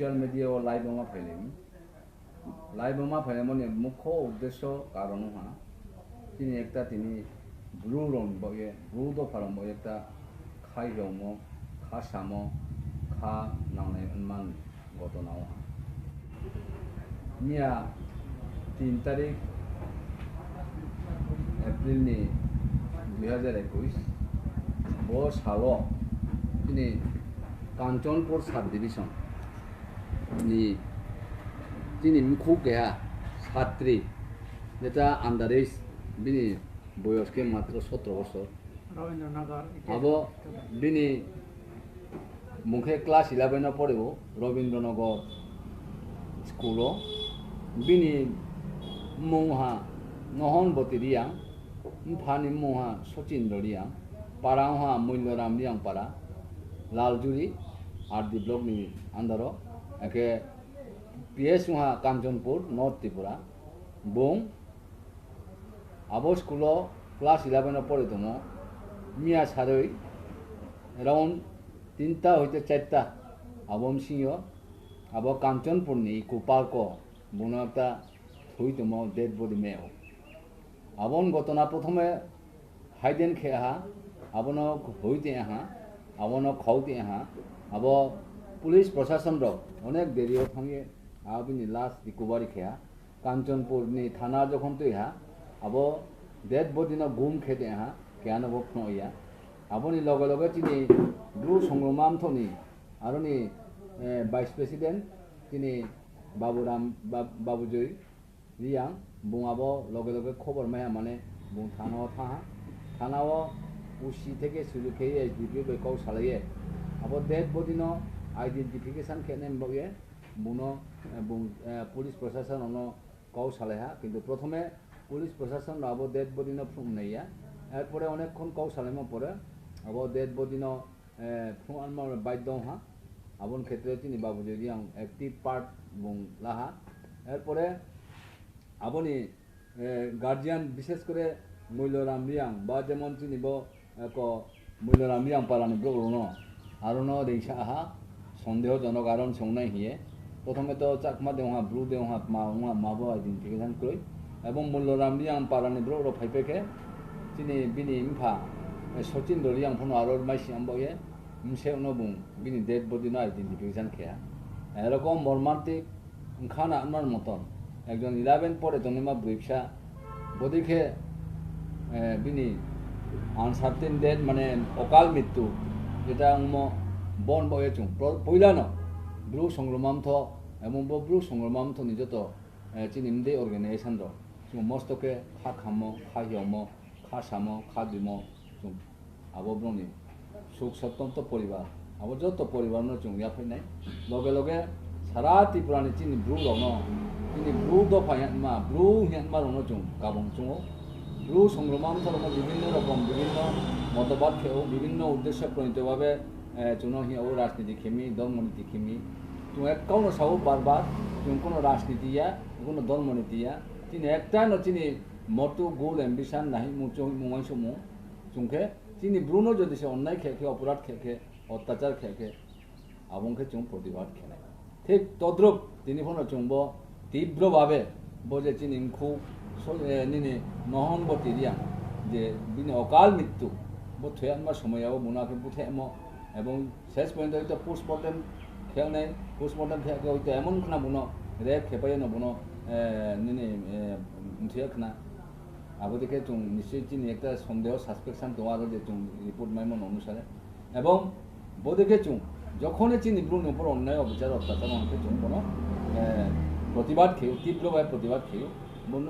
social media और live में फैलेमी live में फैले मुख्य उद्देश्य कारण तीन एक ब्लू रंग बगे ब्लू दो फारम एक खाई गमो खा सामो खा नांगने मान घटना मिया 3 तारीख एप्रिल 2021 बो सालो दिनै कांचनपुर सब डिविजन नि दिनै मिखु गया छात्री जेटा अंडर एज बिनि बयस के मात्र 17 बছর आबो बिनि मुखे क्लास 11 पढ़िबो रवीन्द्रनगर स्कूल बिनि मुहा नहन बतिरिया फानि मुहा सचिन्द्र रिया पाराहा मूल्यराम रिया पारा लालजुरी आरडी ब्लॉक नि अंदर एके पीएस वहाँ कांचनपुर नॉर्थ त्रिपुरा बोंग आबो स्कूल क्लास 11 पढ़े दङ मिया सारै अराउंड 3टा होते 4टा आबम सिंह आबो कांचनपुर नि इको पार्क बनता थुई दङ डेड बॉडी मेव आबन घटना प्रथमे हाइडेन खेहा आबनो होइते हा आबनो खाउते हा आबो पुलिस प्रशासन रो अनेक देरियो थांगे आबिनि लास्ट रिकवरी खेया कांचनपुर नि थाना जखन तो हा आबो डेड बॉडी न गुम खेते हा केयानो बखनोया आबनि लगे लगे तिनि ब्लू संग्राम थनि आरोनि वाइस प्रेसिडेंट तिनि बाबुराम बाबुजय रियां बुङाबो लगे लगे खबर माया माने बुं थानाव थानाव उसी থেকে শুরু খেয়ে এসডিপি বেকাও সালায়ে আবো ডেড বডি ন আইডেন্টিফিকেশন খেনে বগে বুনো পুলিশ প্রশাসন অন কাও সালায়া কিন্তু প্রথমে পুলিশ প্রশাসন আবো ডেড বডি ন ফুম নাইয়া এরপরে অনেকক্ষণ কাও সালাইমা পরে আবো ডেড বডি ন ফুম আনমা বাইদ হা আবন ক্ষেত্রে তিনি বাবু যদি অ্যাক্টিভ পার্ট বুং লাহা এরপরে আবনি গার্জিয়ান বিশেষ করে মূল্যরাম রিয়াং বা যেমন চিনিব এক মূল্যরাম রিয়াং পালানি ব্রগরণ আরনো রেইসা আহা সন্দেহজনক কারণ সংনাই হিয়ে প্রথমে তো চাকমা দেওয়া ব্লু দেওয়া মা মাবো আইডেন্টিফিকেশন কই এবং মূল্যরাম রিয়াং পালানি ব্রগর ফাইপেকে চিনি বিনি ইমফা সচিন্দ্র রিয়াং ফোন আরো মাইসি আমবয়ে মসে নবুং বিনি ডেড বডি ন আইডেন্টিফিকেশন খেয়া এরকম মর্মান্তিক খানা আমার মতন একজন 11 পরে জন্মা বৃক্ষা বদিকে বিনি আনসার্টেন ডেট মানে অকাল মৃত্যু যেটা বন বয়ে চুং পয়লানো ব্রু সংগ্রামান্থ এবং ব্রু সংগ্রামান্থ নিজত চিনিমদে অর্গানাইজেশন র চুং মস্তকে খা খামো খা হিয়মো খা সামো খা দিমো চুং আবো ব্রনি সুখ সত্যন্ত পরিবার আবো যত পরিবার ন চুং ইয়া ফেনাই লগে লগে সারা ত্রিপুরানি চিনি ব্রু রং তিনি ব্লু দফা হিয়ানমা ব্লু হিয়ানমা রং চুং কাবং চুঙো ব্লু সংগ্রাম ধর্ম বিভিন্ন রকম বিভিন্ন মতবাদ খেয়েও বিভিন্ন উদ্দেশ্য প্রণীতভাবে চুনো হিয়াও রাজনীতি খেমি ধর্মনীতি খেমি তুমি কোনো সাহু বারবার তুমি কোনো রাজনীতিয়া কোনো ধর্মনীতিয়া তিনি একটা নচিনি মতো গোল অ্যাম্বিশন নাহি মুমাই সমু চুংখে তিনি ব্রুনো যদি সে অন্যায় খেয়ে অপরাধ খেয়ে অত্যাচার খেয়ে আবংকে চুং প্রতিবাদ খেলে ঠিক তদ্রুপ তিনি ফোন চুংব তীব্রভাবে বোঝে চিনি খুব নিনে নহন বতিরিয়া যে বিনি অকাল মৃত্যু বথয়ানমা সময়ও মুনাকে বুথে এবং শেষ পর্যন্ত হয়তো পোস্টমর্টেম খেয়ে পোস্টমর্টেম খেয়ে হয়তো এমন খানা বুনো রেপ খেপাই নবুনো নিনে মুঠিয়া খানা আবদিকে চুং নিশ্চয় চিনি একটা সন্দেহ সাসপেকশন দোয়া যে চুং রিপোর্ট মাইমন অনুসারে এবং বোধকে চুং যখনই চিনি ব্রুন উপর অন্যায় অবিচার অত্যাচার অনেকে চুং কোনো প্রতিবাদ খেয়ে তীব্রভাবে প্রতিবাদ খেয়ে বন্য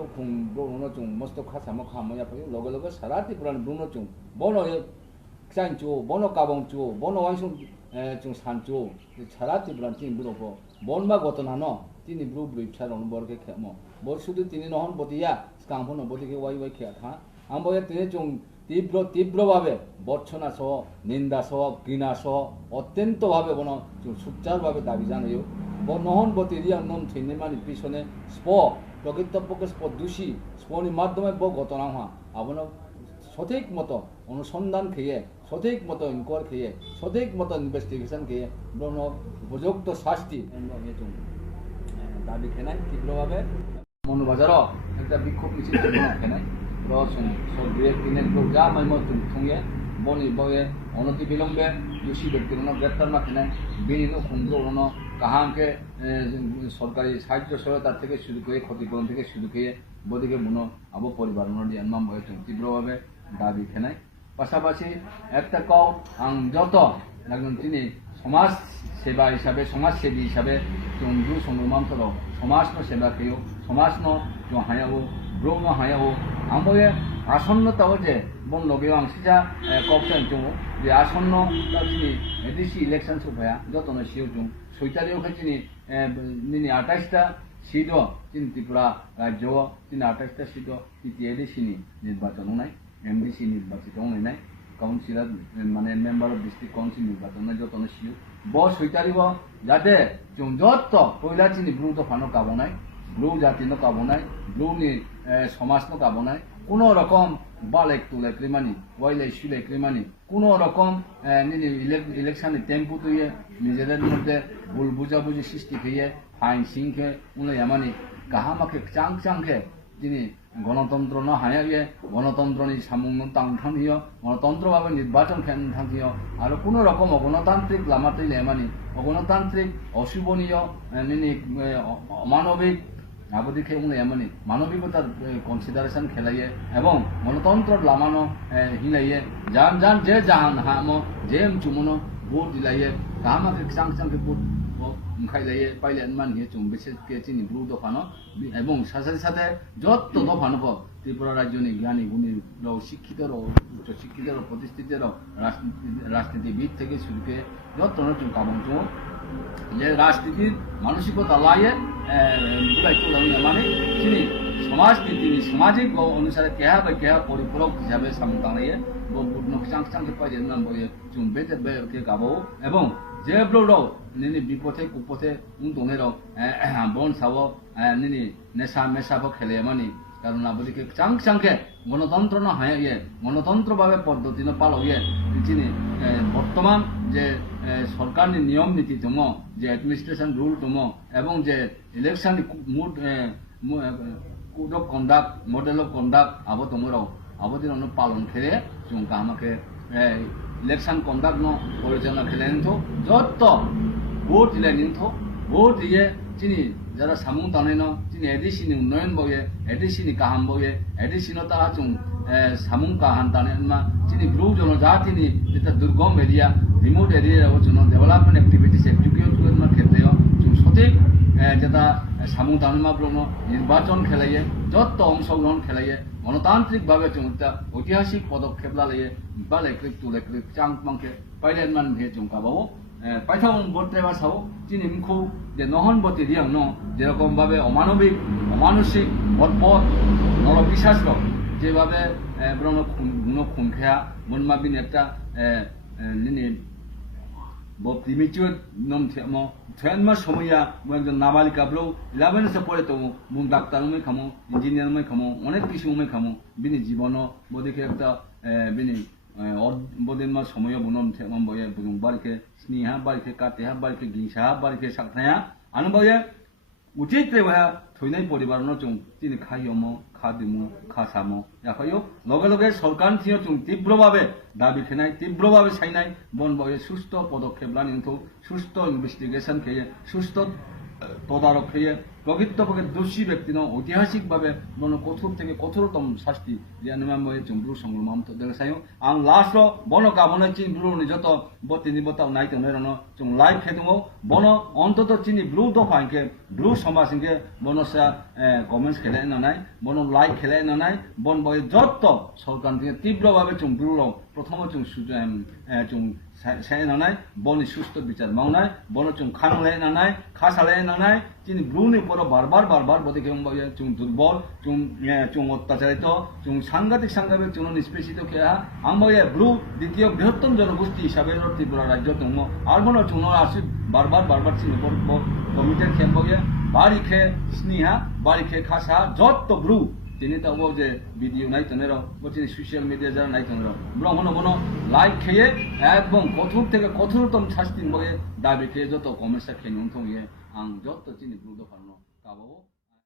ব্রণ চুং মস্ত খাসামো খাময়া ফেলে লগে লগে সারা ত্রিপুরান ব্রণ চুং বন চাইন চু বন কাবং চু বন ওয়াইসুং চুং সান চু সারা ত্রিপুরান চিনি ব্রুপ বনবা ঘটনা ন তিনি ব্রু ব্রিপসার অনুবর্গে খেম বল শুধু তিনি নহন বতিয়া স্কামফন বদিকে ওয়াই খেয়া থা আমবয়ে তিনি চুং তীব্রভাবে বর্ষনা সহ নিন্দা সহ ঘৃণা সহ অত্যন্তভাবে বন সুচারভাবে দাবি জানাইও নহন বতিরিয়া নন থৈনিমানি পিছনে স্প প্রকৃতপক্ষে স্প দোষী স্পনি মাধ্যমে ব ঘটনা হওয়া আপনার সঠিক মতো অনুসন্ধান খেয়ে সঠিক মতো ইনকোয়ারি খেয়ে সঠিক মতো ইনভেস্টিগেশন খেয়ে উপযুক্ত শাস্তি দাবি খেনাই তীব্রভাবে মনোবাজারও একটা বিক্ষোভ মিছিল খেনাই রসন সরকারের দিনের যা মাইম থুঙে বনি বয়ে অনতি বিলম্বে দোষী ব্যক্তির গ্রেপ্তার না খেনাই বিনিনো খুন্দ্র কাহামকে সরকারি সাহায্য সহায়তা থেকে শুরু করে ক্ষতিপূরণ থেকে শুরু করে বদিকে মনো আবো পরিবার মনোয়াম বয়ে তীব্রভাবে দাবি খেনাই পাশাপাশি একটা কও আং যত একজন তিনি সমাজ সেবা হিসাবে সমাজসেবী হিসাবে ব্রু সংগ্রামতর সমাজন সেবা খেয়েও সমাজন হায়াও ব্রৌন হায়াও আমবয়ে আসন্নতাও যে বন লগেও আং সিজা কপচান দङ যে আসন্ন তিনি ডিসি ইলেকশন সভাया যতनो সিও दङ सैतारियाव তিনি নিনি 28টা সিট তিনি ত্রিপুরা রাজ্য তিনি 28টা সিট টিটিএডিসিনি নির্বাচন নাই এমডিসি নির্বাচিত নাই কাউন্সিলর মানে মেম্বার অফ ডিস্ট্রিক্ট কাউন্সিল নির্বাচন যতनो সিও ব সৈতারিব যাতে যত পয়লা চিনি ব্লু দফানো কাবনায় ব্লু জাতিनो কাবনায় ব্লুনি সমাজनो কাবনায় কোনো রকম বালেক তুলে ক্রিমানি ওয়াইলাই সুলে ক্রিমানি কোনো রকম ইলেকশন টেম্পু তুইয়ে নিজেদের মধ্যে ভুল বুঝাবুঝি সৃষ্টি খেয়ে ফাইন সিংকে উনাইয়ামানি কাহামাকে চাং চাংকে যিনি গণতন্ত্র ন হায়াইয়ে গণতন্ত্রনি সামুং তাংথানিয় গণতন্ত্রভাবে নির্বাচন থাকি আর কোনো রকম অগণতান্ত্রিক লামাতেই লেমানি অগণতান্ত্রিক অশুভনীয় অমানবিক আবদিকে উনাইয়ামানি মানবিকতার কনসিডারেশন খেলাইয়ে এবং গণতন্ত্র লামানো হিলাইয়ে জান জান যে জাহান হামো যে চুমনো ভোট দিলাইয়ে কাহামাকে চাং চাংকে ভোট খাইলাইয়ে পাইলে মান হিয়ে চুম বিশেষ কে চিনি ব্লু দফানো এবং সাথে সাথে যত দফানো ত্রিপুরা রাজ্যনি জ্ঞানী গুণী শিক্ষিত উচ্চ শিক্ষিত প্রতিষ্ঠিতের রাজনীতিবিদ থেকে শুরু করে যত চুম কাবন চুম যে রাজনীতির মানসিকতা লাইয়ে বুলাইতো মানে তিনি সমাজনীতি সামাজিক অনুসারে কেহা বা কেহা পরিপূরক হিসাবে সামনে দাঁড়িয়ে চাং চাংকে পাইলে নাম বইয়ে চুম বেতে কে গাবো এবং যে ব্লুরাও নিনি বিপথে কুপথে দনের বন সাবো নিনি নেশা মেশাবো খেলে মানি কারণ আবদিকে চাং চাংকে গণতন্ত্র না হাইয়ে গণতন্ত্রভাবে পদ্ধতি পালয়ে যিনি বর্তমান যে সরকারনি নিয়ম নীতি দङ যে অ্যাডমিনিস্ট্রেশন রুল দङ এবং যে election code of conduct model of conduct আবো দङরাও আবদিন পালন খেলে जों কাহামাকে ইলেকশন কন্ডাক্ট ন পরিচালনা খেলে নিতো যত ভোট দিলে নিতো ভোট দিয়ে তিনি যারা সামুং তানাইনো তিনি এডিসিনি উন্নয়ন বয়ে এডিসিনি কাহাম বয়ে এডিসিনো তারা जों সামুং কাহান তানাইমা তিনি ব্লু জনজাতিনি যেটা দুর্গম এরিয়া রিমোট এরিয়ার জন্য ডেভেলপমেন্ট অ্যাক্টিভিটিস এক্সিকিউট করার ক্ষেত্রে जों সঠিক যেটা সামুং তানাইমা ব্লন নির্বাচন খেলাইয়ে যত অংশগ্রহণ খেলাইয়ে গণতান্ত্রিকভাবে जों একটা ঐতিহাসিক পদক্ষেপ লাইয়ে বালেক্রিক তুলেক্রিক চাংমাংকে পাইলেন মান ভে जों কাবাবো পাইথাও বর্তমান সাও তিনি মুখো যে নহনবতী রিয়াং ন যেরকম ভাবে অমানবিক অমানসিক বটপট নরবিশ্বাস যেভাবে ব্রণ গুণ খুনখেয়া মনমাবিন একটা নিনি প্রিমেচিউর নম থেমো থ্রেনমা সময়য়া একজন নাবালিকা ব্লৌ 11 পরে তো মুং ডাক্তার উমে খামো ইঞ্জিনিয়ার উমে খামো অনেক কিছু উমে খামো বিনি জীবন বদিকে একটা বিনি বদিনমা সময় বুনম থেমম বয়ে বুং বারকে স্নিহা বারকে কাতেহা বারকে গিংসা বারকে সাকনায়া আনবয়ে উচিত রেবা থইনাই পরিবারনো जों তিনি খাইয়মো খাদিমু খাসামো যাখায়ো লগে লগে সরকার থিও जों তীব্রভাবে দাবি খেনাই তীব্রভাবে সাইনাই বন বয়ে সুস্থ পদক্ষেপ লানিনথো সুস্থ ইনভেস্টিগেশন খেয়ে সুস্থ তদারক খেয়ে প্রকৃতপক্ষে দোষী ব্যক্তি ঐতিহাসিকভাবে বন কঠোর থেকে কঠোরতম শাস্তি জানাম বয়ে जों ব্লু সংগ্রাম তো দেখাইও আং লাস্ট বন কামনা চিন ব্লু যত বতিনি বতাও নাইতে নরন जों লাইভ খেদমো বন অন্তত চিনি ব্লু দফাইকে ব্লু সমাজকে বনসা কমেন্টস খেলে নাই বন লাইভ খেলে নাই বন বয়ে যত সরকার থেকে তীব্রভাবে जों ব্লু প্রথম जों जों সাই নাই বনি সুস্থ বিচার মাওনাই বন जों খানলে নাই খাসালে নাই চিনি ব্লুনি পর বারবার বারবার বদিকে जों দুর্বল जों অত্যাচারিত जों সাংঘাতিক जों নিষ্পেষিত খেয়া আমবয়ে ব্লু দ্বিতীয় বৃহত্তম জনগোষ্ঠী হিসাবে ত্রিপুরা রাজ্য দङ আর বন जों আসি বারবার বারবার চিনি কমিটির খেমবয়ে বাড়ি খে স্নিহা বাড়ি খে খাসা যত ব্লু তিনি তাও যে ভিডিও নাইতনেরও তিনি সোশ্যাল মিডিয়া যারা নাইতনেরও ব্রহ্মণ লাইক খেয়ে একদম কঠোর থেকে কঠোরতম শাস্তি বলে দাবি খেয়ে যত কমেন্টসা খেয়ে নুন থিয়ে আং যত চিনি বুঝতে পারনো তাবাও